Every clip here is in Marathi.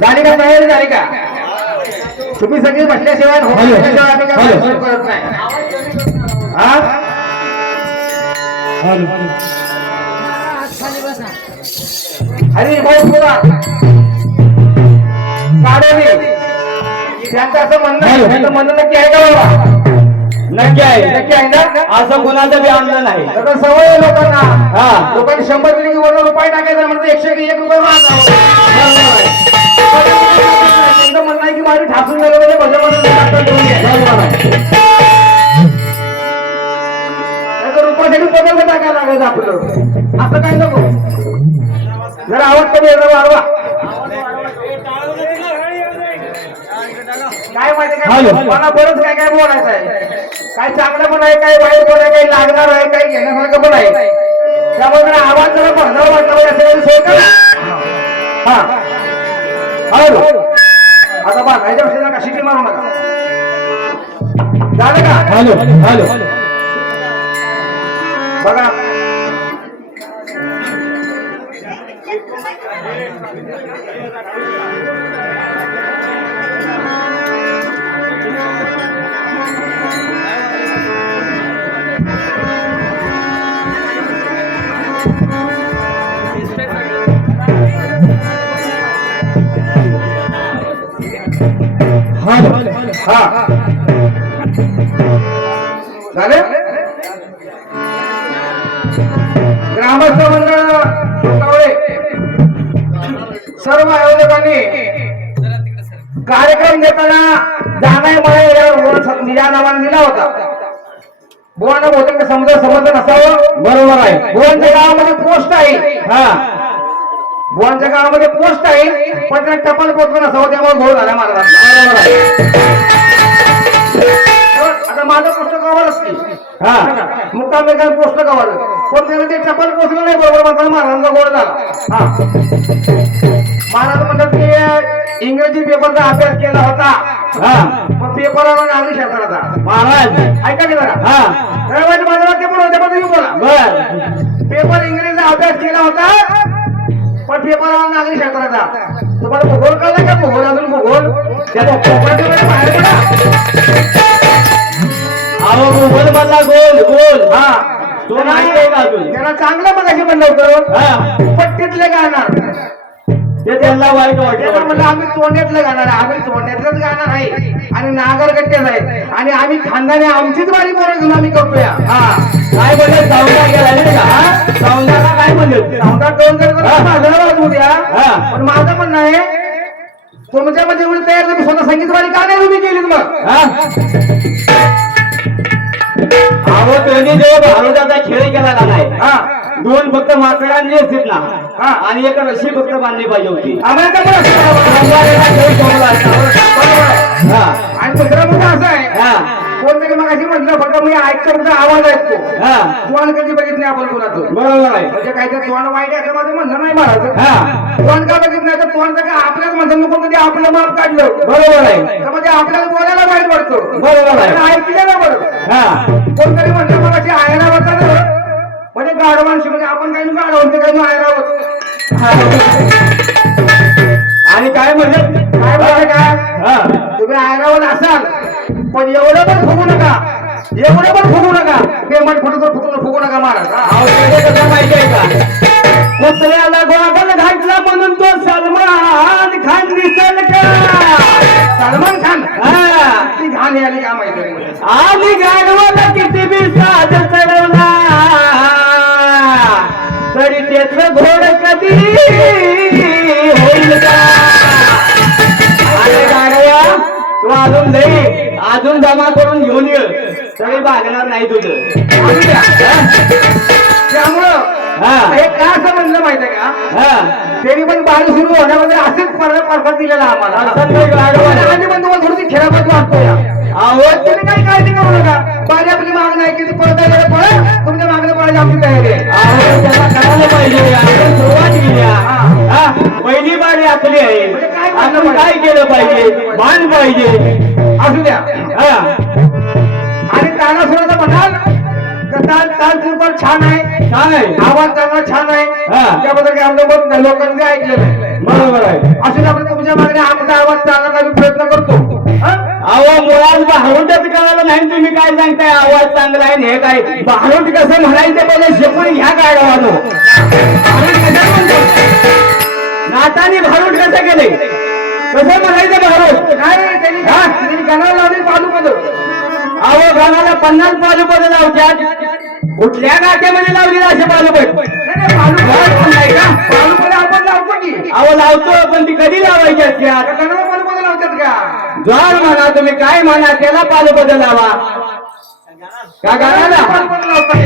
झाली का तयारी झाली का? तुम्ही सगळी बसल्याशिवाय करत नाही. हरी भाऊ पवार त्यांचं असं म्हणणं म्हणणं नक्की आहे का बाबा? नक्की आहे. नक्की आहे ना? असं कोणाचं बी आणलं नाही. आता सवय आहे लोकांना. लोकांनी 100 दिली वरून रुपये टाकायचा म्हणजे 101 रुपये त्यांचं म्हणणं आहे की माझी ठासून गेलं म्हणजे रुपयासाठी बदल टाकायला लागायचं आपलं. असं काय नको. जरा आवाज कमी येतो वाढवा. काय माहिती काय मला बरंच काय काय बोलायचं आहे. काय चांगलं पण आहे, काय वाईट पण आहे, काही लागणार आहे, काही घेण्यासारखं पण आहे. त्यामुळे जरा आवाज जरा बंधावा वाटला पाहिजे सोय करा. हा हॅलो आता बघ ह्याच्या विषयी नका शिटी मारू नका. झालं का? हॅलो हॅलो बघा हा झाले. ग्रामस्थ मंडळ सर्व आयोजकांनी कार्यक्रम देताना जाणार मला या नावाने दिला होता. बुवांना बहुतेक समजत नसावं. बरोबर आहे. बुवांच्या गावामध्ये पोस्ट आहे. बुवांच्या गावामध्ये पोस्ट आहे पण त्या टपाल पोस्ट नसावं त्यामुळे घोळ झाला महाराजांचा. बरोबर आहे. आता माझं पोस्ट गावालाच की मुक्काम पोस्ट गावाला पण त्याला ते टपाल पोचलं नाही बरोबर मात्र महाराजांचा घोळ झाला. महाराज म्हणतात की इंग्रजी पेपरचा अभ्यास केला होता पण पेपरवर नागरी शास्त्राचा. महाराज ऐका की जरा माझं वाक्य पण होते पण तुम्ही बोला. पेपर इंग्रजीचा अभ्यास केला होता पण पेपरवर नागरी शास्त्राचा. तुम्हाला भूगोल कळला का? भूगोल अजून भूगोल बाहेर पडा. अहो भूगोल मधला गोल गोल तो नाही त्याला चांगलं मगाशी म्हणलं होतं पट्टीतले गाणार ते त्यांना वाईट वाटलं. म्हणलं आम्ही तोंड्यातलं गाणार आहे. आम्ही तोंड्यातलंच गाणार आहे आणि नागरगट्ट्याच आहे आणि आम्ही खानदाने आमचीच वारी बोलत घेऊन आम्ही करतोया. काय म्हणले सौंदा गेला नाही का? सौंदाला काय म्हणले? सौंदा टोन माझं वाजवू द्या पण माझं म्हणणं आहे तुमच्यामध्ये एवढी तयार तुम्ही स्वतः संगीत वारी का नाही तुम्ही केलीत मग? अहो त्यांनी जो भारोदाचा खेळ केला का नाही? दोन फक्त माकडांनी असतील ना आणि एक रशी फक्त बांधली पाहिजे होती. आणि दुसरा मुद्दा असा आहे कोणतरी मग अशी म्हटलं फक्त मी ऐकतो तुमचा आवाज ऐकतो. तोंड कधी बघित नाही आपण कोणाचं. बरोबर आहे. म्हणजे काय तर तोंड वाईट असं माझं म्हणणं नाही महाराज. तोंड का बघित नाही तर तोंड का आपल्याच म्हणतात कोण कधी आपलं माप काढलं. बरोबर आहे. तर म्हणजे आपल्याला बोलायला वाईट वाटतं. बरोबर आहे. ऐकलेलं बरं. कोणतरी म्हणलं मग अशी आयरा होतात म्हणजे गाढवांशी म्हणजे आपण काही गाढवून ते काही आयरा होत. आणि काय म्हणत काय बोलाय काय तुम्ही आयरावर असाल पण एवढं पण फुगू नका. एवढं पण फुगू नका. पेमेंट फुगू नका महाराज. कसं माहिती आहे का? कुत्र्याला गोगल घातला म्हणून तो सलमान खान दिसल का? सलमान खान ती घाण आली का माहिती? आधी गाडवाला किती बी साज चढवला तरी त्यातलं घोड कधी होईल का? अरे गाडवा तू अजून दे अजून जमा करून घेऊन ये तरी भागणार नाही तुझं. त्यामुळं हे का असं म्हणलं माहितीये का? त्यांनी पण बारी सुरू होण्यामध्ये असेच परत दिलेला आम्हाला. आम्ही पण तुम्हाला थोडीशी खेळापत वाटतो या अहो तुम्ही काही काळजी करू नका. माझी आपली मागणी आहे की ती पळता गेलं पळा, तुमच्या मागणं पळायची आमची तयारी आहे. अहो त्याला करायला पाहिजे. आपण सुरुवात केली आहे. हा, पहिली बारी आपली आहे. म्हणजे काय आपण काय केलं पाहिजे? मान पाहिजे. असू द्या. हा, आणि तानासुराचं म्हणाल तर ताल तुमचा छान आहे, छान आहे. आवाज चांगला छान आहे. हा. त्याबद्दल काही आमचं मत नाही, लोकांनी ते ऐकलेलं आहे. बरोबर आहे. असू द्या, आपण तुमच्या मागणी आमचा आवाज चांगला आम्ही प्रयत्न करतो. हा? अहो मुळात भारूटच करायला नाही. तुम्ही काय सांगताय आवाज चांगला आहे आणि हे काय भारूट कसं म्हणायचं पहिले शिकून ह्या काय गावानो. नातानी भारूट कसं केले, कसं म्हणायचं भारूट? नाही, त्यांनी गाणं लावली पादुपद. अहो गाण्याला 50 पालुपद लावतात. कुठल्या गाठ्यामध्ये लावली असे पालुपद? नाही का पादुपद आपण लावतो की अहो लावतो, पण ती कधी लावायची असतात? गाणं पादुपद लावतात का? ज्वार म्हणा तुम्ही काय म्हणा, त्याला पालुपद लावा का गाण्याला? पादुपद लावतात.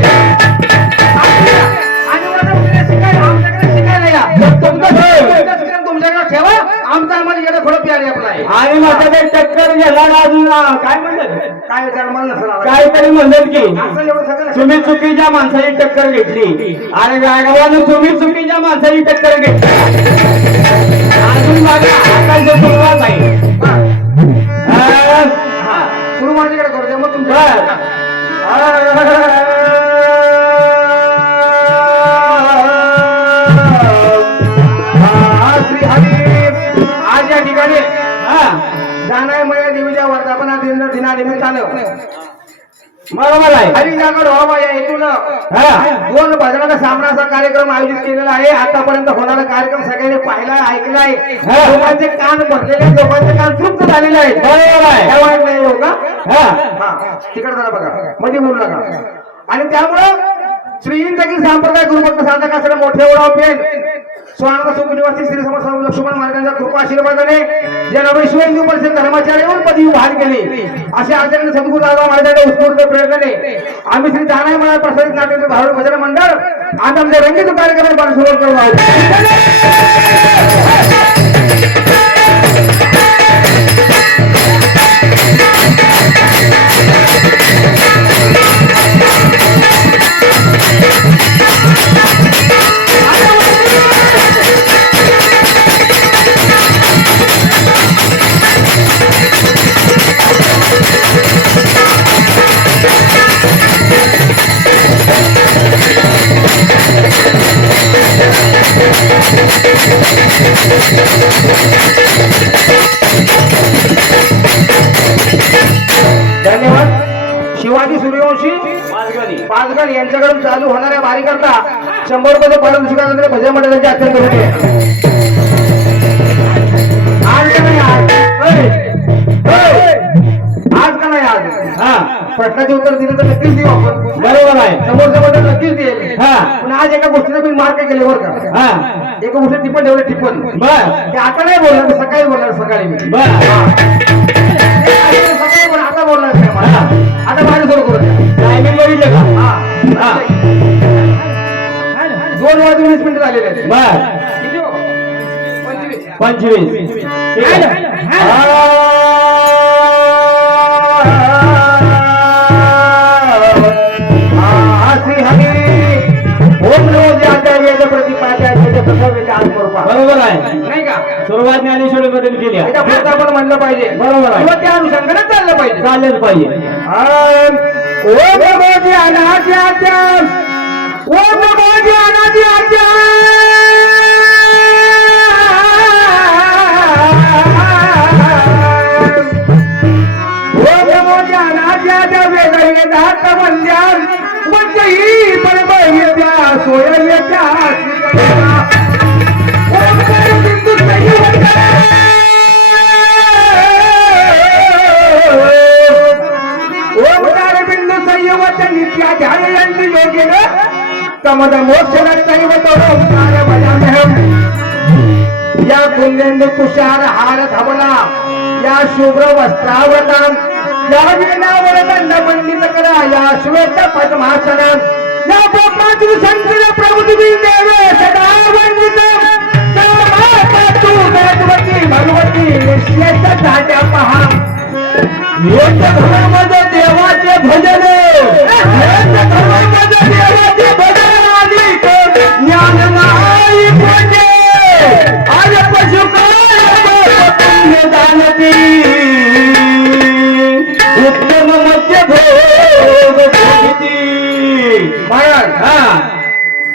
आणि वरनं उद्या शिकायला आमच्याकडे शिकायला या. तुमच्याकडे ठेवा, आमचं आम्हाला येणं थोडं प्यारे आपलं आहे. आणि मग ते टक्कर घेणार अजून काय म्हणतात, काय विचार मला नसेल आला. काहीतरी म्हणतात की असं एवढं सगळं तुम्ही चुकीच्या माणसाची टक्कर घेतली. अरे गावानं तुम्ही चुकीच्या माणसाची टक्कर घेतली. अजून माझ्या हाताची सुरुवात आहे. सुरू माझ्याकडे करू द्या मग तुमच्या. श्री हरी आज या ठिकाणी जानायमया देवीच्या वर्धापना दिनानिमित्तानं बरोबर आहे. हरिजागर व्हावा या हेतून हा. 2 भजनाचा सामनाचा कार्यक्रम आयोजित केलेला आहे. आतापर्यंत होणारा कार्यक्रम सगळ्यांनी पाहिला ऐकलाय. हा. लोकांचे कान भरलेले आहेत, लोकांचे कान तृप्त झालेले आहेत. बरोबर आहे. काय वाईट नाही हो का? हा. हा, तिकडे जरा बघा, मध्ये बोलू नका. आणि त्यामुळं श्री इंद्रगी संप्रदाय गुरुभक्त साधकाकडे मोठे ओढाव पेन स्वानंद सुखनिवासी श्री समर्थ लक्ष्मण महाराजांच्या कृपा आशीर्वादाने या नवविश्व हिंदू परिषद धर्माचार्यावर पदवी बहाल केली. अशा आचार्य सद्गुरू दादा महाराजांच्या उत्स्फूर्त प्रेरणेने आम्ही श्री जानायमया प्रसारित नाट्य भारूड भजन मंडळ आज आमच्या रंगीत कार्यक्रम सुरू करू आहोत. धन्यवाद. शिवाजी सूर्यवंशी पाचगण यांच्याकडून चालू होणाऱ्या वारी करता 100 रुपये पारितोषिकानंतर भजन मंडळाचे अत्यंत होते. आज का नाही आज? आज का नाही आज? हा. प्रश्नाचे उत्तर दिले तर नक्कीच देऊ आपण. बरोबर आहे. समोरच्या मंडळ नक्कीच देईल. हा. पण आज एका गोष्टीने मी मार्क केले बरं का. हा. एका गोष्टी टिप्पण ठेवले टिप्पण. बर ते आता नाही बोलणार, मी सकाळी बोलणार. सकाळी मी बर. सकाळी बोलणार, आता बोलणार नाही मला. आता माझ्या सुरू करू द्या. टायमिंग बघितलं का? हा. 2 वाजून 20 मिनिटं झालेले आहेत. बर. किती हो? 25. 25. ठीक आहे. श्री हरी ओम नमो देवाच्या प्रतिपाद्याच्या प्रसवेच्या आत्मरूपा. बरोबर आहे. नाही का? सुरुवात ज्ञानेश्वरी बद्दल केली आहे. त्याच्या पुढे आपण म्हणलं पाहिजे. बरोबर आहे. किंवा त्या अनुषंगाने चाललं पाहिजे. चाललेच पाहिजे. ओम नमो देवाच्या ओम नमो देवाच्या ओम नमो देवाच्या वेदांत वंद्यान वंदही परमविद्या सोयच्या ओम बिंदू ओमकार बिंदू संयवत नित्या ध्यानयंती योगेन तमद मोक्ष दैवत ओंकार भजाम्यहम्. या कुंदेंदु तुषार हार धवला या शुभ्र वस्त्रावृताम या वीणावर दंड मंडित करा या श्वेत पद्मासनम या ब्रह्माची संकीर्ण प्रभुदेवी देवे सदा वंदितम तू भगवती भगवती निश्चेत ताज्या पहा एक घरामध्ये देवाचे भजन, एक घरामध्ये देवाचे भजन आणि ज्ञान नाही कोठे. अरे पशु काय पुण्य जाणती, उत्तम मध्य भोग भोगिती. महाराज हा,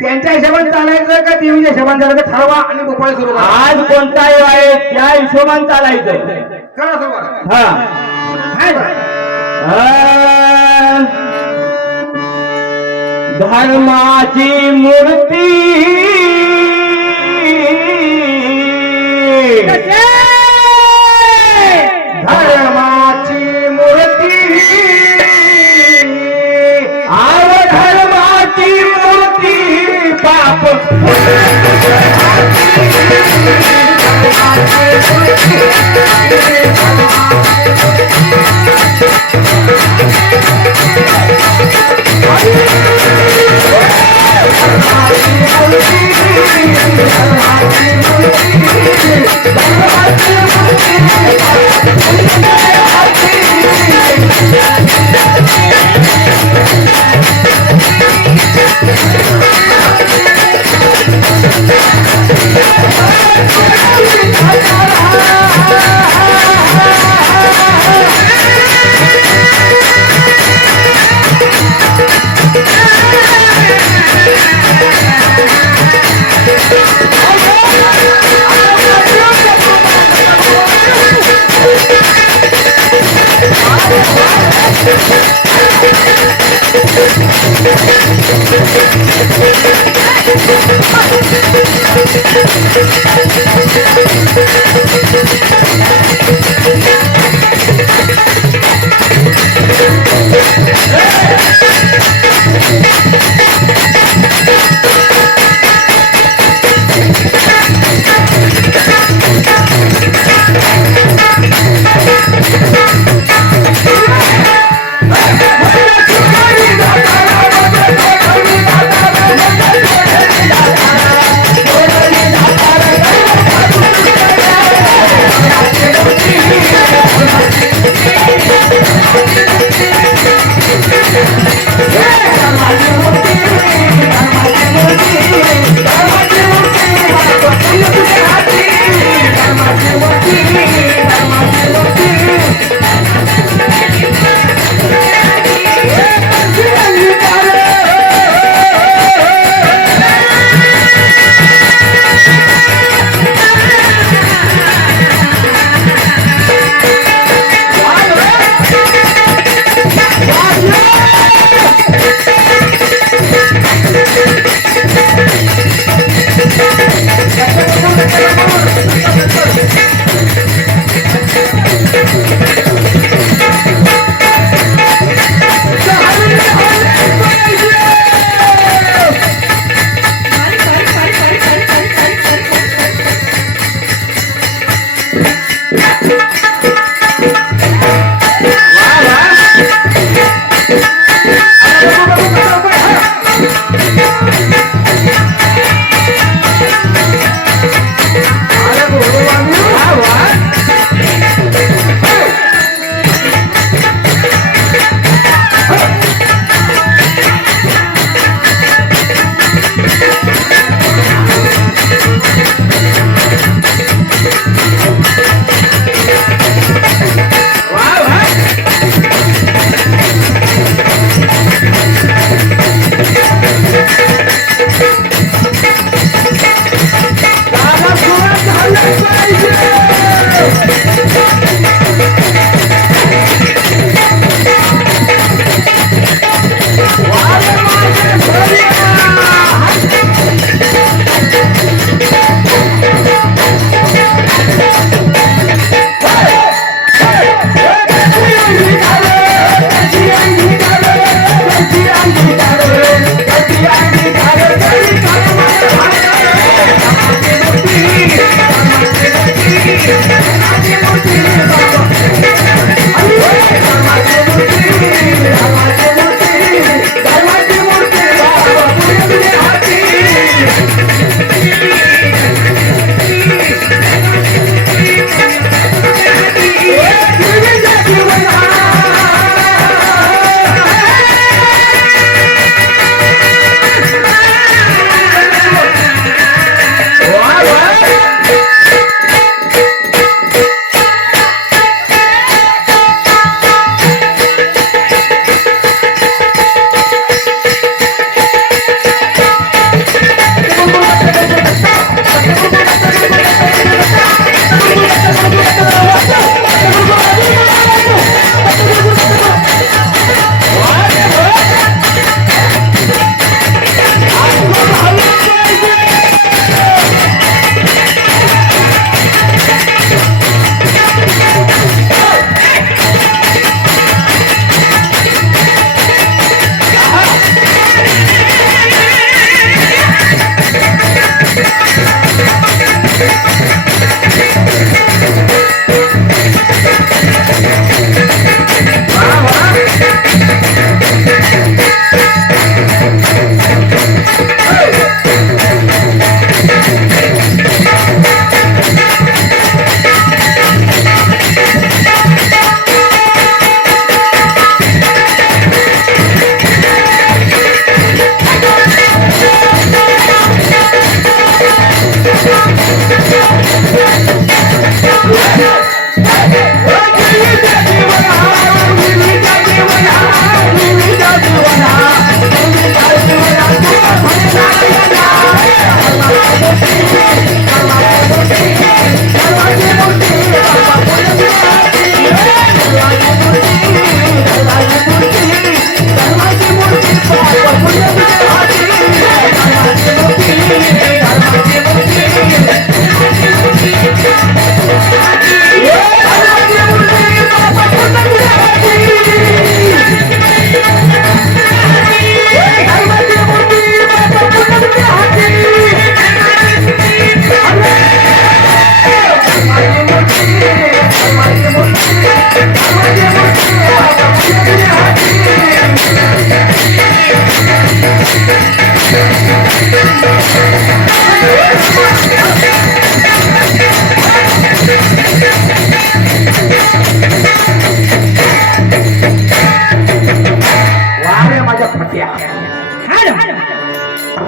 त्यांच्या हिशोबाने चालायचं का देवीच्या हिशोबाने चालायचं ठरवा आणि गोपाळ सुरू करा. आज कोणताही आहे त्या हिशोबाने चालायचं. करा सुरुवात. हा, काय बरं? धर्माची मूर्ती धर्माची मूर्ती आव धर्माची मूर्ती पाप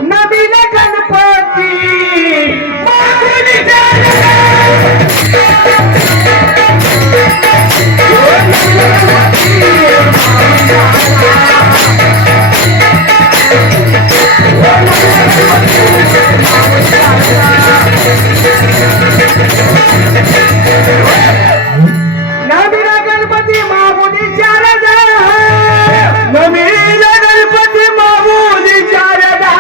नवीन गणपती नवीन गणपती मामुनीच्या राजा नवीन गणपती मामुनीच्या राजा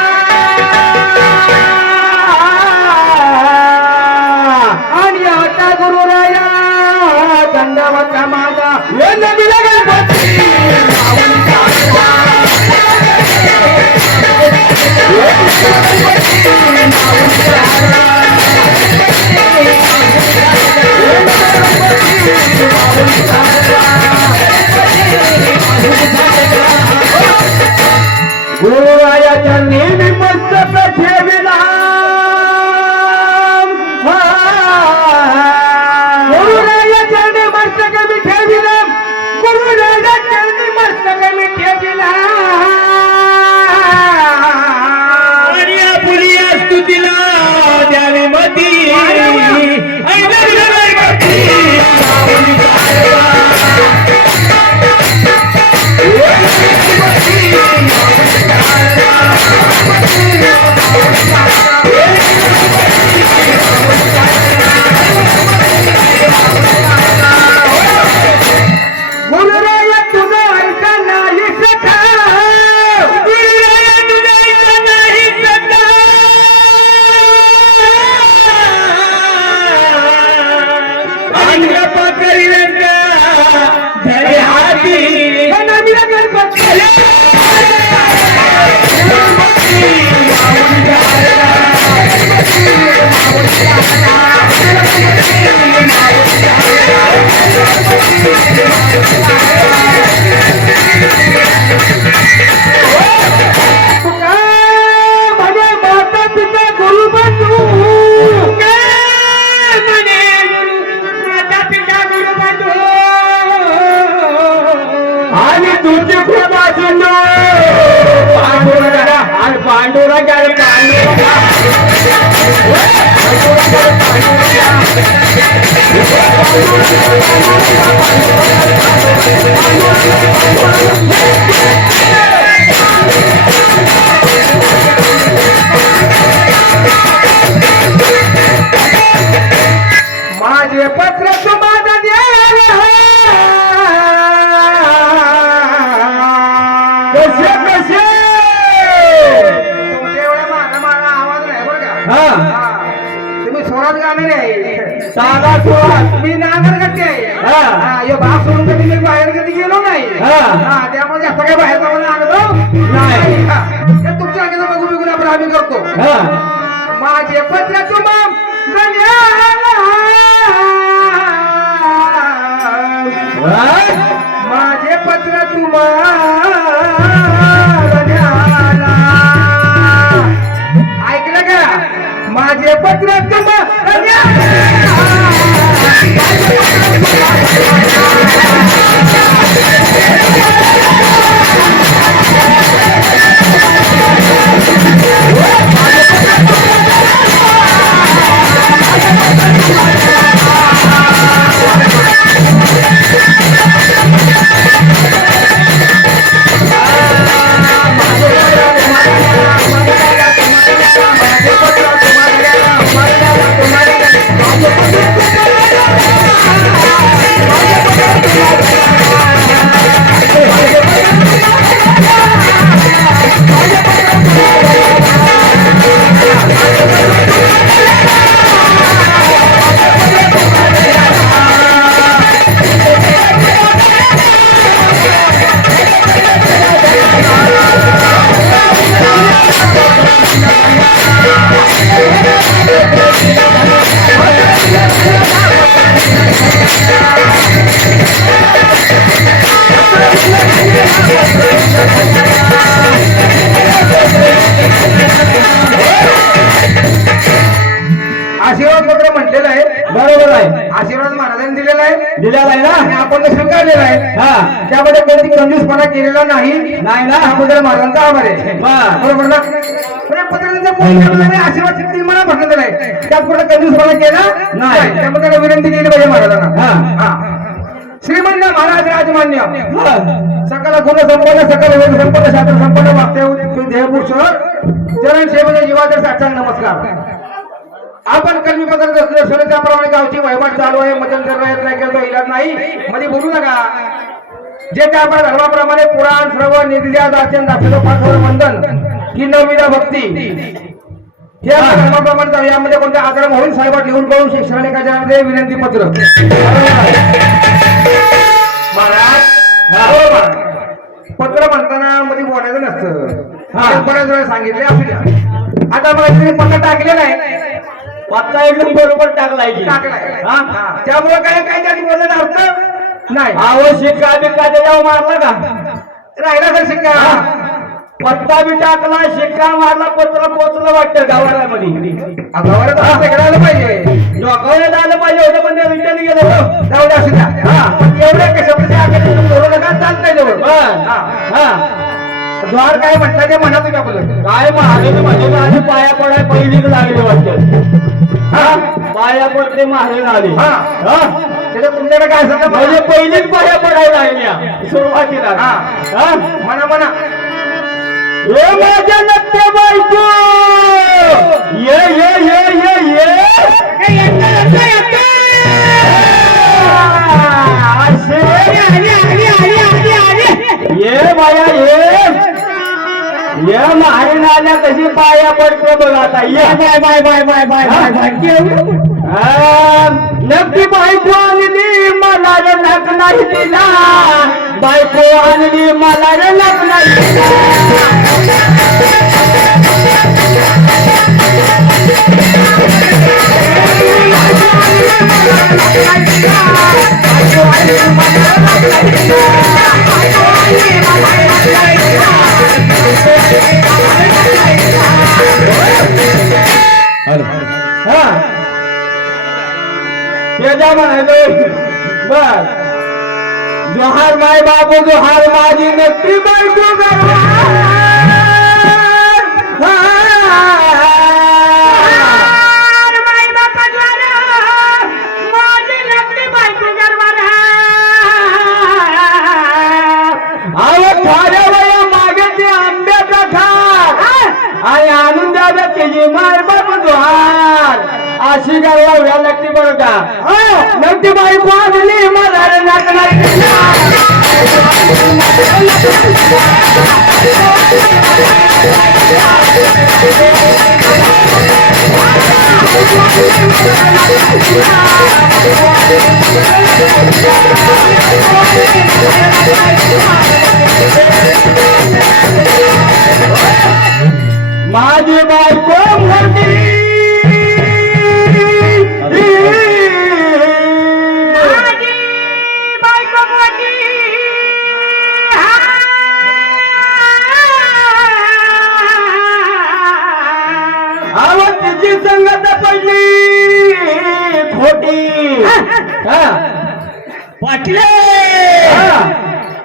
आणि आता गुरुराया दंडवता माझा हे नवीन गणपती मामुनीच्या गुरुरायाच्या नेहमी मस्तक ठेविला गुरुरायाच्या मस्तक मी ठेविला गुरुरायाच्या मस्तक मी ठेविला स्तुतीला द्यावी मती गुरुराय तुझं ऐका नाही सखा गुरुराय तुझं ऐका नाही सखा अंगपा करीरंगा धरे हाती नवीन गणपती आणि तुझी कृपा सिंधू पांडुरंगा आणि पांडुरंगा आणि माझे पत्र तुम्हाला मी नागरगट्टी आहे हा. हा, हे भाग सोडून कधी मी बाहेर कधी गेलो नाही हा. हा, त्यामुळे जास्त काही बाहेर जाऊन अनुभव नाही. हा. हे तुमच्या आगीचं बघून बघून आपण आम्ही करतो हा. माझे पत्र तुम्हा माझे पत्र तुम्हाला ऐकलं का माझे पत्र आशीर्वाद पत्र म्हटलेलं आहे बरोबर आहे आशीर्वाद महाराजांनी दिलेला आहे दिलेला आहे आणि ना आपण तो स्वीकारलेला आहे हा त्यामध्ये कोणती कंजूसपणा केलेला नाही नाही ना त्याबद्दल महाराजांचा आभार आहे बर. बरोबर ना म्हणजे पत्रांचा पूर्ण आशीर्वाद शक्ती मला म्हटलं नाही त्यात कुठे कंजूसपणा केला नाही. त्यामुळे त्याला विनंती केली पाहिजे महाराजांना हा. हा श्रीमंत महाराज राजमान्य बर. सकल गुण संपन्न सकल वेद संपन्न शास्त्र संपन्न वास्तव देहपुरुष चरण सेवेच्या जीवाचे साष्टांग नमस्कार आपण कलमी पत्रात असलं त्याप्रमाणे गावची वहिवाट चालू आहे मध्यंतर नाही केलं इलाज नाही मध्ये बोलू नका जे त्या आपल्या धर्माप्रमाणे पुराण श्रवण निर्दिया दाचन दाखवतो पाठवर वंदन ही नवविधा भक्ती हे आपल्या धर्माप्रमाणे चालू. यामध्ये कोणत्या आग्रह होईल साहेबात लिहून करून शिक्षणाने विनंती पत्र महाराज हो महाराज. पत्र म्हणताना मध्ये बोलायचं नसतं हा. बऱ्याच वेळा सांगितले आपल्या आता मला तुम्ही पत्र टाकलेलं आहे पत्ता एकदम बरोबर टाकलाय की टाकलाय हा? त्यामुळे काय काय त्याची बोलत अर्थ नाही आवश्यक बिका त्याच्यावर मारला का राहिला तर शिक्का पत्ता बी टाकला शिक्का मारला पत्र पोचलं वाटतं गावाला मध्ये गावाला करायला पाहिजे डोकावण्यात आलं पाहिजे होतं पण ते रिटर्न गेलं हो. जाऊ द्या शिक्का पण एवढे कशा बोलू नका चालतंय जवळ बर. हा. द्वार काय म्हटलं ते म्हणा तुम्ही आपलं काय महाराज म्हणजे आधी पाया पडाय पहिलीच लागले वाटतं हा पाया पडते महाराज आले हा. हा त्याच्यात तुमच्याकडे काय असं म्हणजे पहिलीच पाया पडायला लागल्या सुरुवातीला हा. हा म्हणा म्हणा ये माझ्या नक्की बायको ये ये ये ये ये असे ये बाया ये मारीन आल्या कशी पाया पडते बघ आता ये bye bye bye bye bye नक्की बायको आणली मला रे नक नाही दिला बायको आणली मला रे नक नाही हा त्याच्या म्हणायचं बर जोहार माय बाबू जोहार माझी नक्की बायको आणि आणून द्याव्या त्याची माय बाप जोहार अशी करायला लागते बरं का नक्की बायको आणली मला रे नक नाही माझी बायको मोठी आवडतीची संगत पडली खोटी पाटले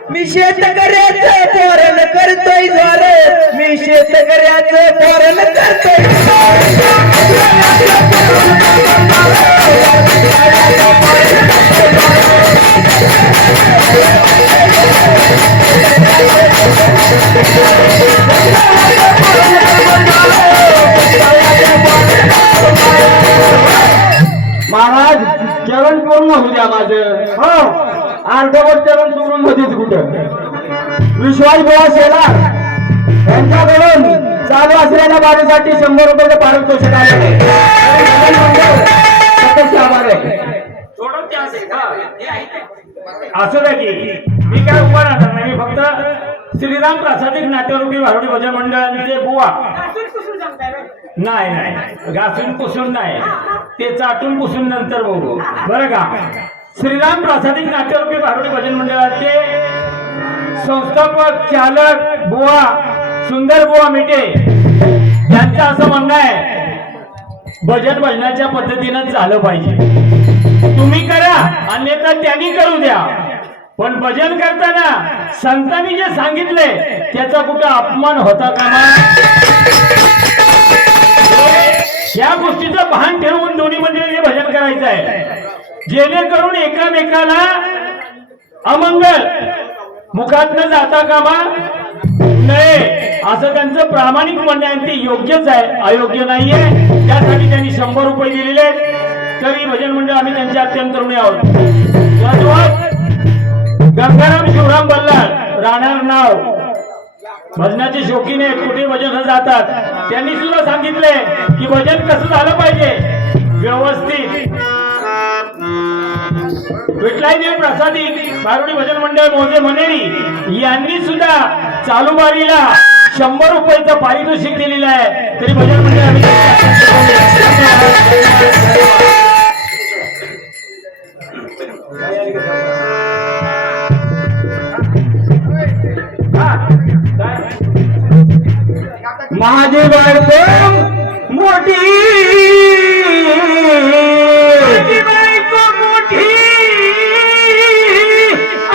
मी शेतकऱ्याचं पोरण करतोय झालं मी शेतकऱ्याचं पोरण करतोय महाराज जेवण पूर्ण होऊ द्या माझं हो अर्धवट जेवण सोडून मध्येच कुठं विश्वास बुवा शेलार यांच्याकडून चालू असलेल्या बारीसाठी 100 रुपयाचं पारितोषिक आले आभार आहे असं नाही की मी काय उभा राहणार नाही मी फक्त श्रीराम प्रासादिक नाट्यरूपी भारुडी भजन मंडळाचे बुवा नाही घासून पुसून नाही ते चाटून पुसून नंतर बघू बरं का श्रीराम प्रासादिक नाट्यरूपी भारुडी भजन मंडळाचे संस्थापक चालक बुवा सुंदर बुवा मिटे यांचं असं म्हणणं आहे भजन भजनाच्या पद्धतीनं झालं पाहिजे तुम्ही करा अन्यथा त्यांनी करू द्या पण भजन करताना संतांनी जे सांगितले त्याचा कुठं अपमान होता कामा या गोष्टीचं भान ठेवून दोन्ही मंडळीने भजन करायचं आहे जेणेकरून एकामेकाला अमंगल मुखात न जाता कामा नये असं त्यांचं प्रामाणिक म्हणणं आहे ते योग्यच आहे अयोग्य नाहीये त्यासाठी त्यांनी 100 रुपये दिलेले आहेत तरी भजन मंडळ आम्ही त्यांचे अत्यंत ऋणी आहोत गंगाराम शिवराम बल्लाळ राहणार नाव भजनाचे शौकीन आहेत कुठे भजन जातात त्यांनी सुद्धा सांगितले की भजन कसं झालं पाहिजे व्यवस्थित विठलाईदेव प्रसादी भारुडी भजन मंडळ मोजे मनेरी यांनी सुद्धा चालू बारीला 100 रुपयाचं पारितोषिक दिलेलं आहे तरी भजन मंडळ आम्ही माझी बायको मोठी माझी बायको मोठी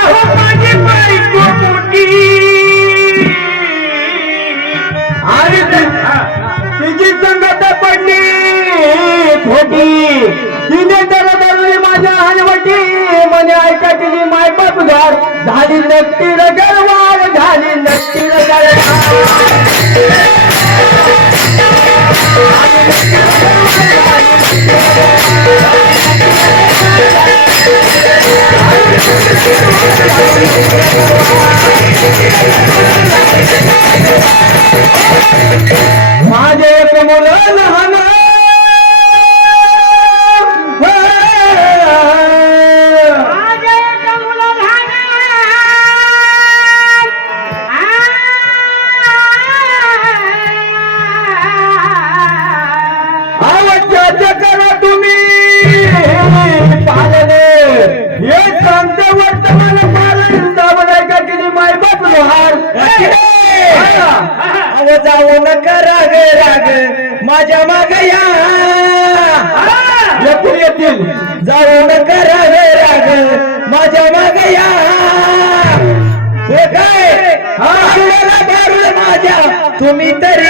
अहो माझी बायको मोठी आणि तिची संगत पडली खोटी तिने त्याला धरली माझ्या हनवटी म्हणे ऐका तिने माय बापगार झाली नक्की रगरवार झाली नक्की माझे एक मुलं लहान जाऊ नका राग राग माझ्या माग या येतील जाऊ नका राग राग माझ्या माग या हे काय दारुड माझ्या तुम्ही तरी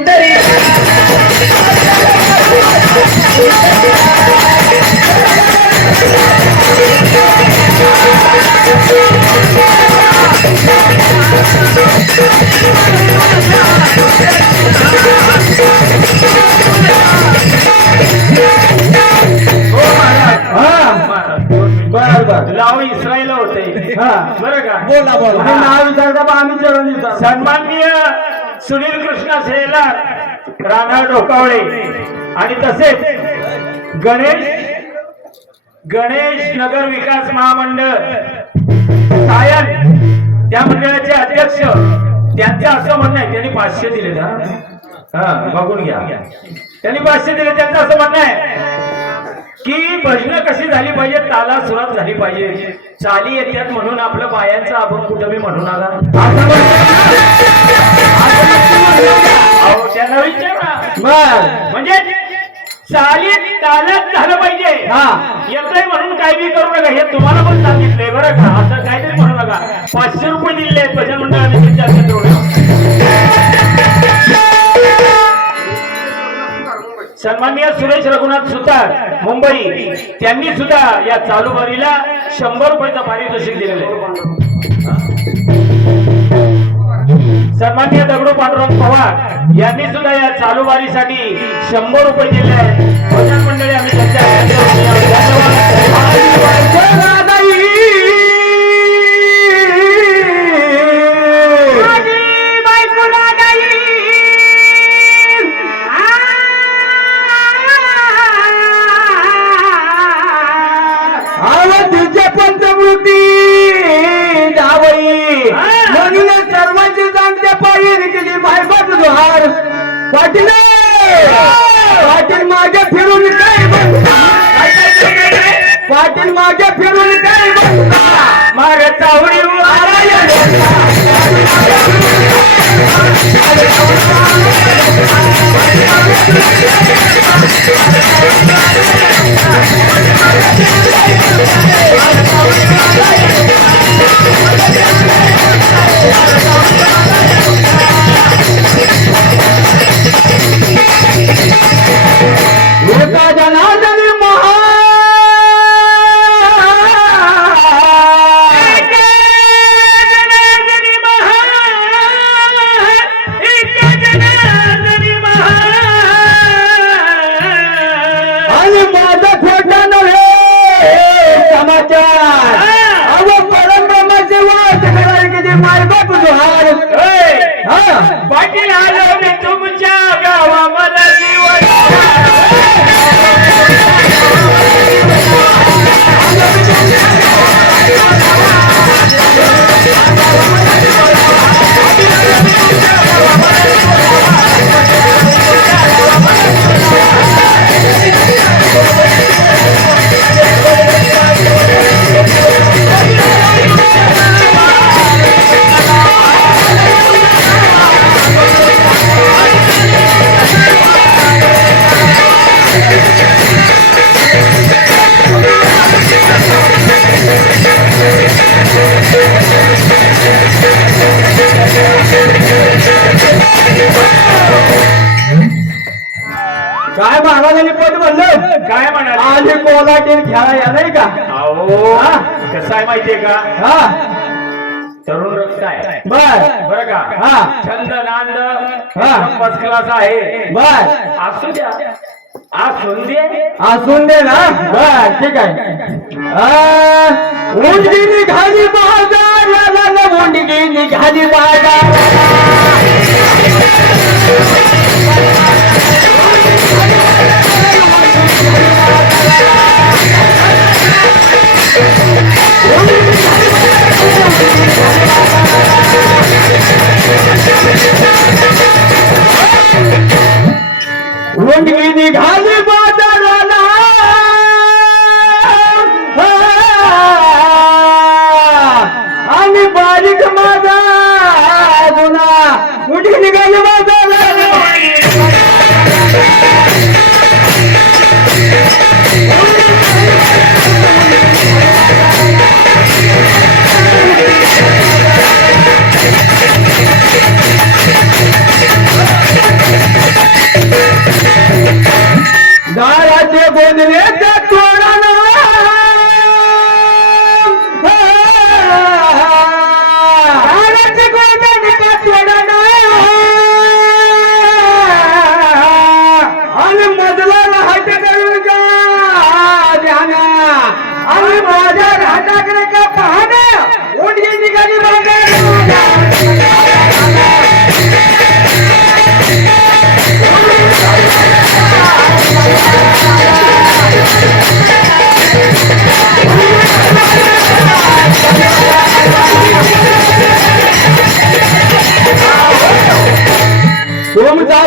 कोणीतरी हो महाराज. हा महाराज, 2 मिनिटं. बर बर लाव इस्रायल होते हा बरं का बोला बोला हे नाव विचारता बा आम्ही चरण विचार सन्माननीय सुनील कृष्णा सेलार, राणा डोकावळे आणि तसेच गणेश नगर विकास महामंडळ सायन त्या मंडळाचे अध्यक्ष, त्यांचं असं म्हणणं आहे, त्यांनी 500 दिले ना. हा बघून घ्या, त्यांनी 500 दिले. त्यांचं असं म्हणणं आहे की भजनं कशी झाली पाहिजे, ताला सुरात झाली पाहिजे, चाली येतात म्हणून आपलं बायांचं आपण कुठं बी म्हणू नका. अहो त्यांना विचारा, बर म्हणजे चालीत तालात झालं पाहिजे. हा येतंय म्हणून काय बी करू नका, हे तुम्हाला पण सांगितलंय बरं का. असं काहीतरी म्हणू नका. 500 रुपये दिले भजन मंडळाने सन्माननीय सुरेश रघुनाथ सुतार मुंबई, त्यांनी सुद्धा या चालू बारीला 100 रुपयाचं पारितोषिक दिलेलं आहे. सन्माननीय दगडू पांडुरंग पवार यांनी सुद्धा या चालू बारीसाठी 100 रुपये दिले आहेत. भजन मंडळी आम्ही पंचमृती जावई म्हणून सर्वांची सांगते पाहिजे बायकोच जोहार. पाटील पाटील मागे फिरून काय बघता, पाटील मागे फिरून काय बघता, मागे चावडी एका जनार्दनी आणि माझा खोटा नव्हे समाचार, अव परब्रह्माचे वाच करायला किती मायबाप जोहार. हा पाटील आलो मी तुमच्या गावा मला जीवन काय महाराजांनी पद म्हणलं, काय म्हणाले? आधी कोलाटीन खेळाया नाही का. अहो कसं आहे माहितीये का, हा तरुण रक्त आहे बर बरं का. हा छंद नांद हा. फर्स्ट क्लास आहे. बर असू द्या, असून दे. असून दे ना. बर ठीक आहे. उंडगी निघाली बाजाराला, उंडगी निघाली बाजाराला. उंडगी निघाली बाजाराला, आणि बारीक माझा जुना उंडगी निघाली बाजाराला.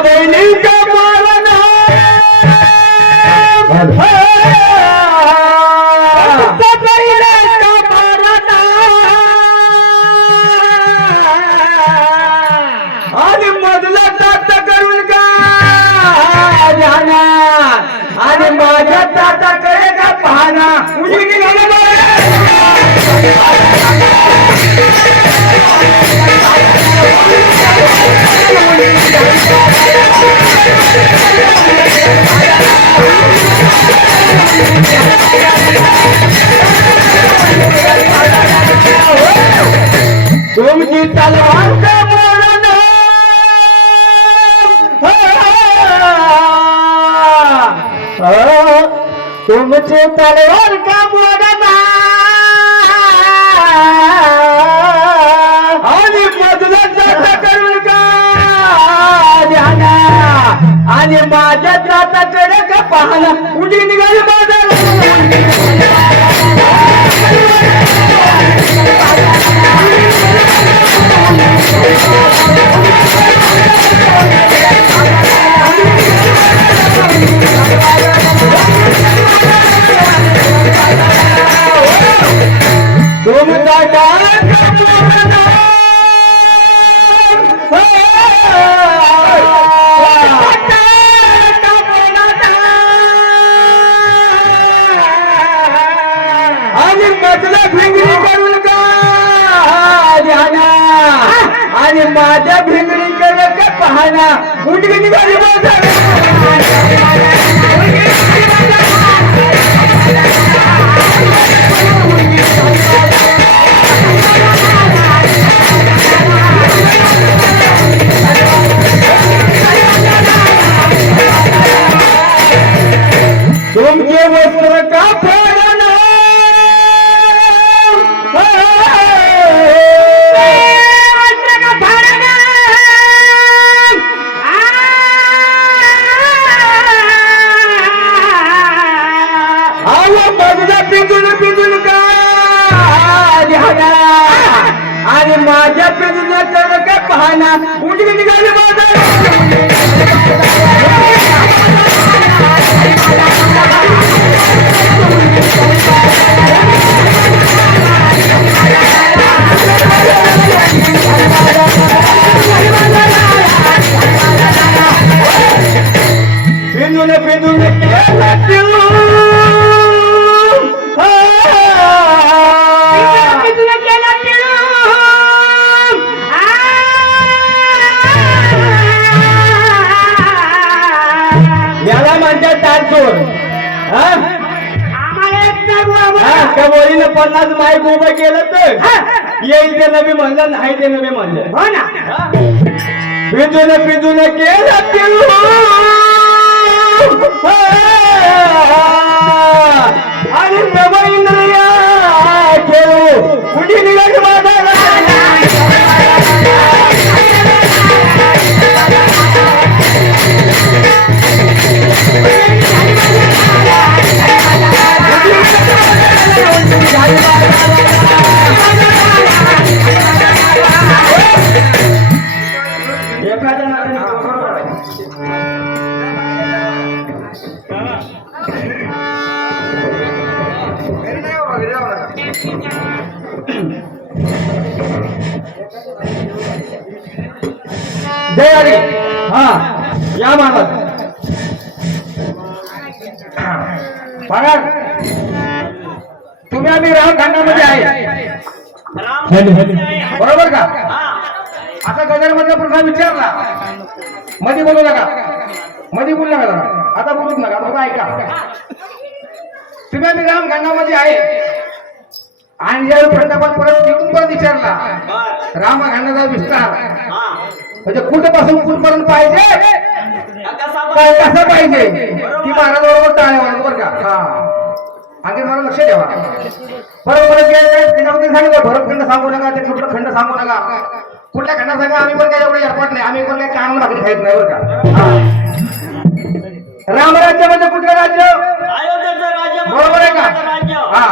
बहिणींचा मारना आणि मधला ताट करून का जाना आणि माझ्या ताटाकडे का पाहना उजी निघाला तुमची तलवार का मोडना तुमची तलवार का मोडना आणि मधला जाता करून का ध्याना आणि माझ्या जाताकडे का पाहना उडी निघाली माझा आणि मधला भिंगरी करून का ध्याना आणि माझ्या भिंगरीकडे का पाहना उडगी निघाली माझा तुमचे वस्त्र का फोडना मधला पिंजून पिंजून का ध्याना आणि माझ्या पिंजून का पाहना उडगी निघाली माझा बिंदूने बिंदूने केला याला म्हणतात तारचोर त्या बोलीनं 50 माईक उभं केलं तर येईल ते नबी म्हणलं नाही ते नबी म्हणलं हो ना बिंदूने बिंदूने केलं आणि नवैंद्रिया खेळू कुठे निघाली माझा जय हरी हा या महाराज महाराज तुम्ही आम्ही रामखंडामध्ये आहे बरोबर का आता गजर मधला प्रश्न विचारला मध्ये बोलू नका मध्ये बोलू नका आता बोलूच नका आता ऐका तुम्ही आम्ही रामखंडामध्ये आहे आणि ज्यावेळी प्रश्न परत तिथून परत विचारला रामखंडाचा विस्तार म्हणजे कुठपासून कुठपर्यंत पाहिजे कसं पाहिजे ती महाराज बरोबर टाळ्या बरोबर का हा आणि मला लक्ष द्यावा बरोबर त्याच्यामध्ये सांगितलं भरतखंड सांगू नका ते कुठलं खंड सांगू नका कुठल्या खंडा सांगा आम्ही पण काही एवढे एअरपोर्ट नाही आम्ही पण काही कान भाकरी खायत नाही बरं का रामराज्य म्हणजे कुठलं राज्य बरोबर आहे का हा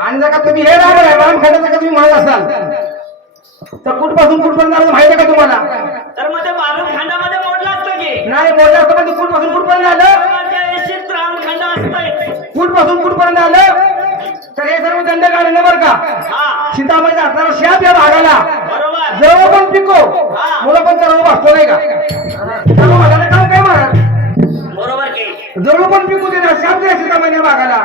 आणि जर का तुम्ही हे रामखंडाचं का तुम्ही म्हणत असाल तर कुठपासून कुठपर्यंत माहिती आहे का तुम्हाला तर मध्ये बालू खंडामध्ये मोडला असतं नाही बोलला असतं पण कुठपासून कुठपर्यंत आलं एशीत रामखंड असतंय. कुठपासून कुठपर्यंत आलं तर हे सर्व दंड काढणं बरं का हा सीतामाईचा असणारा शाप या भागाला बरोबर. जवळ पण पिको मुलं पण सर्व भासतो नाही का सर्व भागाला काम काय महाराज बरोबर की. जवळ पण पिकू देणार शाप दिला सीतामाईने भागाला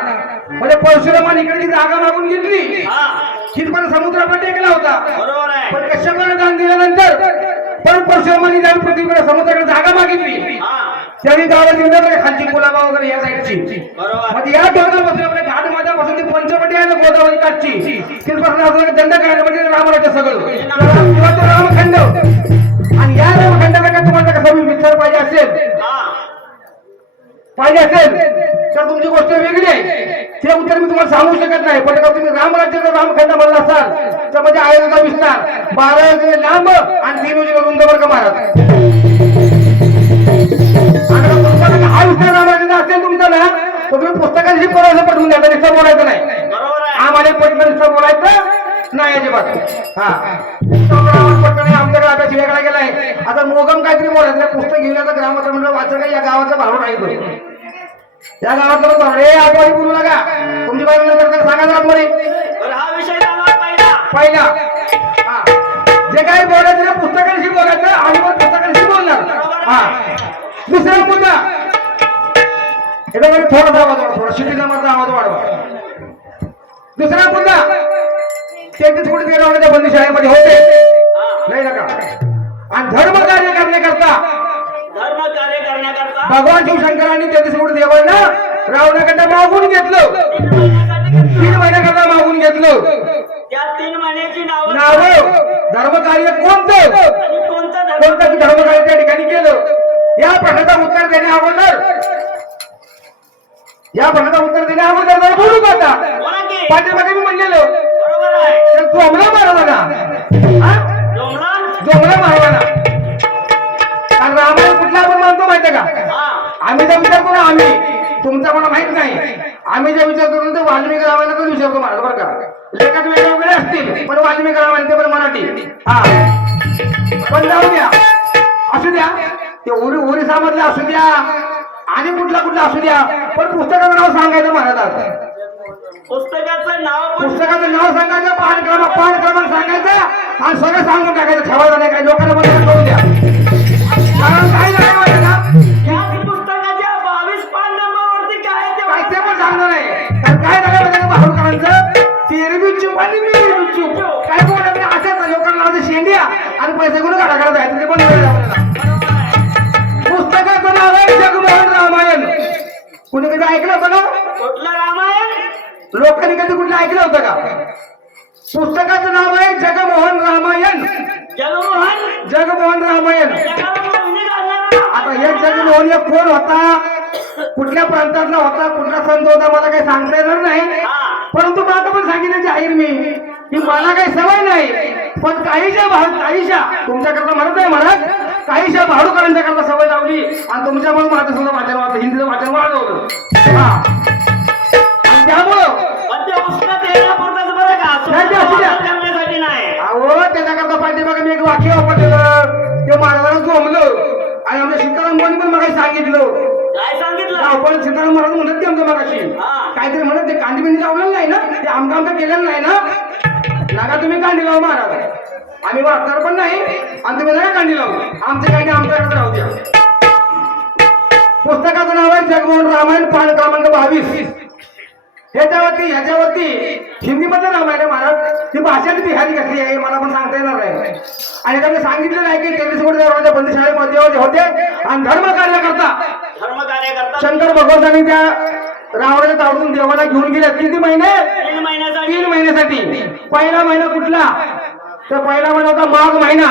म्हणजे परशुरामान इकडे जागा मागून घेतली हा तिथपर्यंत समुद्र आपण टेकला होता बरोबर आहे. पण कश्यपाने दान दिल्यानंतर परत परशुरामाने जाऊन पृथ्वीकडे समुद्राकडे जागा मागितली हा त्यांनी गावाला दिलं खालची कुलाबा वगैरे या साईडची बरोबर. म्हणजे या टोकापासून आपल्या घाट माथ्यापासून ती पंचवटी आहे ना गोदावरी काठची तिथपासून आपल्याला दंड करायला म्हणजे रामराज्य सगळं किंवा तो रामखंड आणि या रामखंडाला का तुम्हाला कसा विचार पाहिजे असेल तर तुमची गोष्ट वेगळी आहे ते उत्तर मी तुम्हाला सांगू शकत नाही पण जर तुम्ही रामराज्याचा रामखंड म्हणला असाल तर म्हणजे आयोगाचा विस्तार 12 लांब आणि 3 रुंद वर्ग महाराज आणि तुम्हाला हा विस्तार रामराज्याचा असेल तुमचा ना तर तुम्ही पुस्तकाशी कोणाला पटवून द्या नुसतं बोलायचं नाही बरोबर आहे. आम्हाला पटलं नुसतं बोलायचं नाही अजिबात हा पटकन आमच्याकडे अभ्यास वेगळा गेलाय आता मोगम काहीतरी बोलायचं पुस्तक घेऊन ग्रामाचं म्हणलं वाचन या गावाचं भाडं राहिलं या गावातलं पण भाडं हे आठवडी बोलू नका तुमची बाई नंतर सांगा आतमध्ये तर हा विषय झाला पहिला हा जे काही बोलायचं ना पुस्तकांशी बोलायचं आणि मग पुस्तकांशी बोलणार हा दुसरा मुद्दा याच्यामध्ये थोडासा आवाज वाढवा थोडा शिटी जमाचा आवाज वाढवा दुसरा मुद्दा 33 कोटी देण्याच्या बंदी शाळेमध्ये होते नाही नका आणि धर्म कार्य करण्याकरता भगवान शिवशंकरांनी 33 कोटी देवांना रावणाकडनं मागून घेतलं 3 महिन्याकरता मागून घेतलं त्या 3 महिन्याची नाव नाव धर्मकार्य कोणतं कोणतं धर्मकार्य त्या ठिकाणी केलं या प्रश्नाचा उत्तर देण्या अगोदर जरा बोलू का आता पाठीमागे मी म्हणलेलो तर जोमला महाराजांना जोमला महाराजांना आणि रामायण कुठला आपण मानतो माहितीये का आम्ही जर विचार करू आम्ही तुमचा मला माहित नाही आम्ही जे विचार करू ते वाल्मिकी रामायणाचा विचार महाराज बरं का लेखात वेगवेगळे असतील पण वाल्मिकी रामायण ते पण मराठी हा पण जाऊ द्या असू द्या ते ओरी सामधले असू द्या आणि कुठला असू द्या पण पुस्तकाचं नाव सांगायचं महाराज पुस्तकाचं नाव सांगायचं पान क्रमांक सांगायचं आणि सगळं सांगून टाकायचं ठेवायचं नाही काही लोकांना बदल करू द्या कारण काय नाही माहिती का पुस्तकाच्या 22 पान नंबरवरती काय ते पण सांगणार नाही कारण काय झालं माहिती का भारूकरांचं तेरवी चूप आणि मी चूप काय बोलत नाही असंच लोकांना असं शेंड्या आणि पैसे करून गाडा काढत आहे ते पण पुस्तकाचं नाव आहे जगमोहन रामायण कुणी कधी ऐकलं होतं ना कुठलं रामायण लोकांनी कधी कुठलं ऐकलं होतं का पुस्तकाचं नाव आहे जगमोहन रामायण जगमोहन रामायण आता हे जगमोहन एक कोण होता कुठल्या प्रांतातला होता कुठला संत होता मला काही सांगता येणार नाही परंतु मला पण सांगितलं जाहीर मी की मला काही सवय नाही पण काहीशा तुमच्याकरता म्हणत नाही महाराज काहीशा भाडूकरांच्या करता सवय लावली आणि तुमच्यामुळे माझं सुद्धा वाचन हिंदीचं वाचन वाढवलं हा आणि त्यामुळं अहो त्याच्याकरता पाठीमागे मी एक वाक्य वापरलेलं ते महाराजांना जोमलं आणि आमच्या सीताराम भाऊनी पण मला सांगितलं आपण सीताराम महाराज म्हणत ते आमच्या मागाशी काहीतरी म्हणत ते कांदी बिंदी लावलेलं नाही ना ते आमचं केलेलं नाही ना नका तुम्ही कांदी लावू महाराज आम्ही वाचणार पण नाही आणि तुम्ही नका कांदी लावू आमचे कांदी आमच्याकडे राहू द्या पुस्तकाचं नाव आहे जगमोहन रामायण पान क्रमांक 22 ह्याच्यावरती हिंदीमध्ये रामायण महाराज ती भाषा बिहारी घातली आहे मला पण सांगता येणार नाही आणि त्याने सांगितलेलं आहे की 33 कोटी देवाच्या बंदीशाळेमध्ये होते आणि धर्म कार्य करता शंकर भगवंतांनी त्या रावणाच्या तावडून देवाला घेऊन गेल्या किती महिने 3 महिन्यासाठी पहिला महिना कुठला तर पहिला महिना होता माघ महिना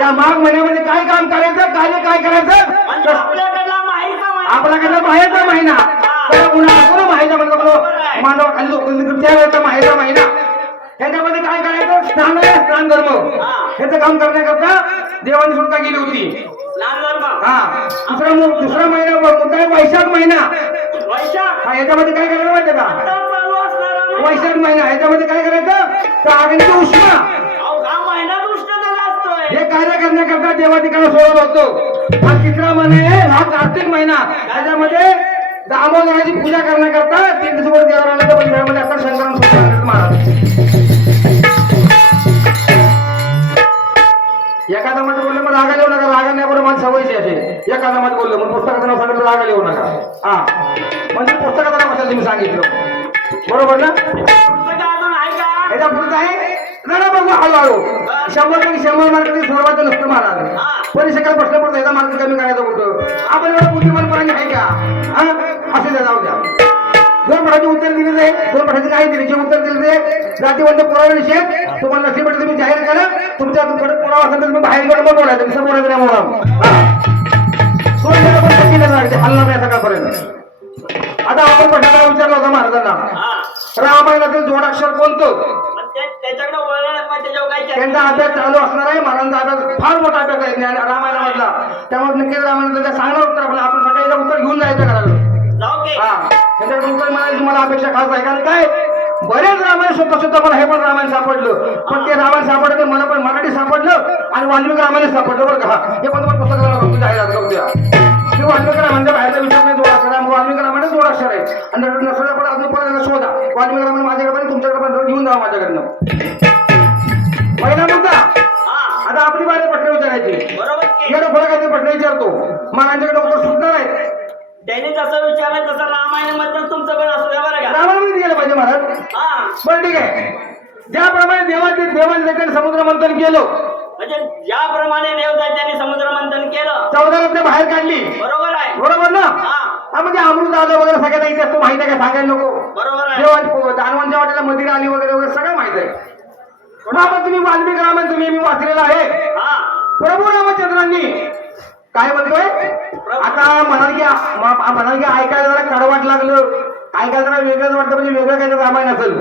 या माघ महिन्यामध्ये काय काम करायचं कार्य काय करायचं आपल्याकडला बाहेरचा महिना उन्हाळा माहिती म्हणतो मानव खाली लोक त्यावेळेचा माहेरचा महिना ह्याच्यामध्ये काय करायचं स्नान धर्म ह्याचं काम करण्याकरता देवानी सुद्धा गेली होती हा दुसरा महिना मुद्दा वैशाख महिना हा ह्याच्यामध्ये काय करायचं माहिती का वैशाख महिना ह्याच्यामध्ये काय करायचं तर अग्नीची उष्मा हे कार्य करण्याकरता देवाधिकाला सोडत होतो हा तिसरा महिना हा कार्तिक महिना त्याच्यामध्ये दामोदराची पूजा करण्याकरता 3 दिवस देवराला मंदिरामध्ये असतात शंकरांना महाराज. एखादा मध्ये बोलले मग रागा येऊ नका, रागा नाही बोलले माझी सवयची असे एखादा मध्ये बोललं मग पुस्तकाचं नाव सांगितलं रागा येऊ नका. हा म्हणजे पुस्तकाचं नाव कशाला तुम्ही सांगितलं बरोबर ना. याच्या पुढचं आहे जरा बघू हळूहळू 100 मार्क सोडवायचं नसतं महाराज. परीक्षेला प्रश्न पडतो याचा मार्क कमी करायचं कुठं आपण एवढं बुद्धिमानपणाने आहे का. हा असे जाऊ द्या. 2 प्रश्नाचे उत्तर दिले आहे, 2 प्रश्नाचे काही दिले जे उत्तर दिले ते जातीवंत पुरावे निषेध तुम्हाला नसेल तुम्ही जाहीर करा. तुमच्याकडे पुरावा असेल तर तुम्ही बाहेर गेलं मग बोलायचं दिसं बोलायचं नाही बोला. हल्ला नाही सकाळपर्यंत. आता आपण प्रश्नाला विचारला होता महाराजांना रामायणातील जोडाक्षर कोणतं. त्यांचा अभ्यास चालू असणार आहे. महाराजांचा अभ्यास फार मोठा अभ्यास आहे रामायणामधला. त्यामुळे नक्कीच रामायणाचं सांगणार उत्तर आपण सकाळी उत्तर घेऊन जायचं करायला. हा त्याच्याकडे उत्तर म्हणायची तुम्हाला अपेक्षा खास आहे. कारण काय बरेच रामायण स्वतः मला हे पण रामायण सापडलं पण ते रामायण सापडलं मला पण मराठी सापडलं आणि वाल्मिकी रामायण सापडलं बरं का. हे पण तुम्हाला पुस्तकाला जाहिरात करू द्या. ते वाल्मिकी रामायण बाहेरचा विचार नाही जोडाक्षर आहे. वाल्मिकी रामायण जोडाक्षर आहे आणि नसल्या पण अजून परत शोधा वाल्मिकी रामायण माझ्याकडे पण तुमच्याकडे पण घेऊन जावा माझ्याकडनं. पहिला मुद्दा आता आपली बारी प्रश्न विचारायची एवढं फरक आहे ते प्रश्न विचारतो महाराजांकडे उत्तर सुटणार आहे. त्यांनी जसं विचारलं तसं रामायणाबद्दल तुमचं पण असू द्या बरं का. रामायणामध्ये गेलं पाहिजे महाराज. बरं ठीक आहे. ज्याप्रमाणे देवाने समुद्र मंथन केलं म्हणजे ज्याप्रमाणे देवदैत्यांनी समुद्र मंथन केलं 14 रत्ने बाहेर काढली बरोबर आहे. बरोबर ना. हा म्हणजे अमृत आलं वगैरे सगळ्यांना इतिहास तो माहिती आहे का सांगायला नको. बरोबर आहे. देवाची दानवांच्या वाटेला मदिरा आली वगैरे वगैरे सगळं माहित आहे. पण तुम्ही वाल्मिकी रामायण तुम्ही मी वाचलेलं आहे. प्रभू रामचंद्रांनी काय म्हणतोय आता म्हणाल की ऐकायला जरा कडवाट लागलं ऐकायला जरा वेगळंच वाटतं म्हणजे वेगळं काही रामायण असेल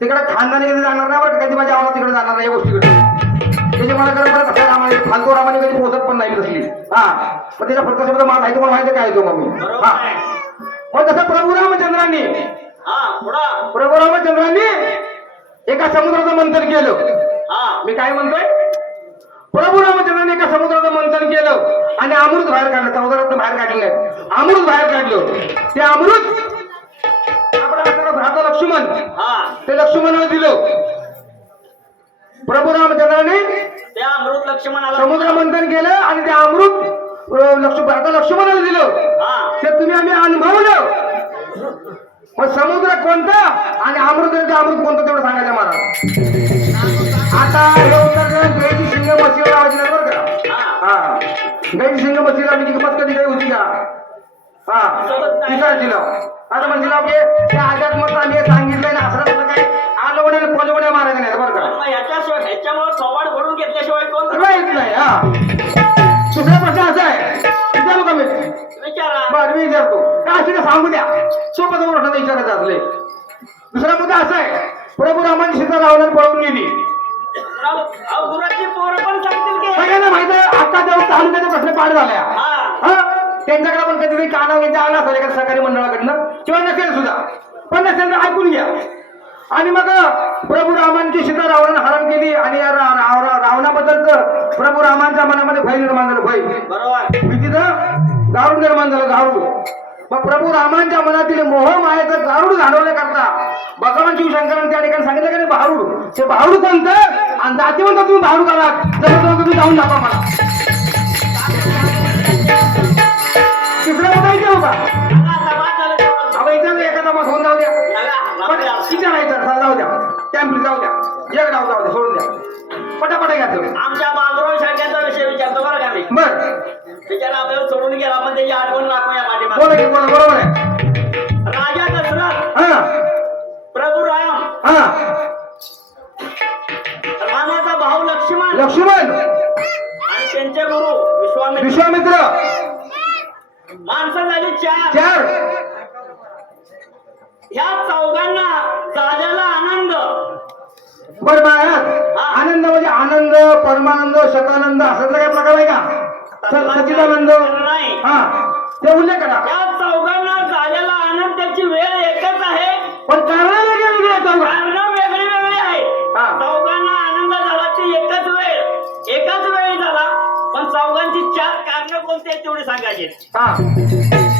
तिकडे खानदानी कधी जाणार नाही बरं कधी माझ्या आवडत तिकडे जाणार नाही या गोष्टीकडे. त्याचे मला कळत बरं कसं रामायण फालतू रामाने कधी पोहोचत पण नाही तसली. हा पण त्याच्या प्रत्यक्षामध्ये मला माहिती पण माहिती काय येतो मग मी. हा मग तसं प्रभू रामचंद्रांनी एका समुद्राचं मंथन केलं. मी काय म्हणतोय प्रभू रामचंद्रांनी एका समुद्राचं मंथन केलं आणि अमृत बाहेर काढलं. 14 रत्न बाहेर काढले अमृत बाहेर काढलं. ते अमृत आपल्या भ्राता लक्ष्मण ते लक्ष्मणाला दिलं. प्रभू रामचंद्राने ते अमृत लक्ष्मणाला समुद्र मंथन केलं आणि ते अमृत भ्राता लक्ष्मणाला दिलं. ते तुम्ही आम्ही अनुभवलं. मग समुद्र कोणता आणि अमृत कोणतं तेवढं सांगायचं मला. आता हे उत्तर गायची सिंह मशीला वाजणार बरं का. हा गायची सिंह मशीला म्हणजे किंमत कधी काही होती का. हा तिला आता म्हणजे त्या अध्यात्मात आम्ही हे सांगितलंय ना असं तसं काही आलवड्या पोलवड्या मारायचं नाही बरं का. ह्याच्याशिवाय ह्याच्यामुळे थोबाड भरून घेतल्याशिवाय कोण माहित नाही. हा दुसरा प्रश्न असा आहे विचारू का मी विचारा. बरं मी विचारतो काय अशी सांगू द्या सोबत प्रश्न विचारायचं असले. दुसरा मुद्दा असा आहे प्रभू रामाची सीता रावणाने पळवून गेली. गुराची पोरं पण सांगतील की सगळ्यांना माहिती आहे आता जेव्हा तालुक्याचा प्रश्न पाठ झाला त्यांच्याकडे पण कधीतरी कानावर घेतला आला असेल एका सहकारी मंडळाकडनं किंवा नसेल सुद्धा पण नसेल तर ऐकून घ्या. आणि मग प्रभू रामांची सीता रावणाने हरण केली आणि या रावणाबद्दलच प्रभू रामांच्या मनामध्ये भय निर्माण झालं. भय बरोबर भीतीचं गारुड निर्माण झालं. गारुड मग प्रभू रामांच्या मनातील मोह मायेचं गारुड घालवण्याकरता भगवान शिवशंकरांनी त्या ठिकाणी सांगितलं की नाही भारूड ते भारूड कोणतं आणि जातीवंत तुम्ही भारूड करा जर तुम्ही जाऊन दाखवा मला. तिसरा मुद्दा विचारू का एखादा मग होऊन जाऊ द्या विचारायचं जाऊ द्या टॅम्पल जाऊ द्या एक डाव जाऊ द्या सोडून द्या पटापटा घ्यायचं. आमच्या मागरोळ शाखेचा विषय विचारतो बरं का मी. बर विचार आपल्याला सोडून गेला आपण त्याची आठवण राखूया बोला की बोला बरोबर आहे. राजा दशरथ हा प्रभू राम रामाचा भाऊ लक्ष्मण आणि त्यांचे गुरु विश्वामित्र माणसं झाली 4. ह्या चौघांना झालेला आनंद बर आनंद म्हणजे आनंद परमानंद शतानंद असा काही प्रकार आहे का सचिदानंद नाही. हा ते उल्लेख करा. या चौघांना झालेला आनंद त्याची वेळ एकच आहे पण कारण वेगळी वेगळी आहे. चौघांना आनंद झाला ती एकाच वेळी झाला पण चौघांची चार कारण कोणते आहेत तेवढे सांगायचे हा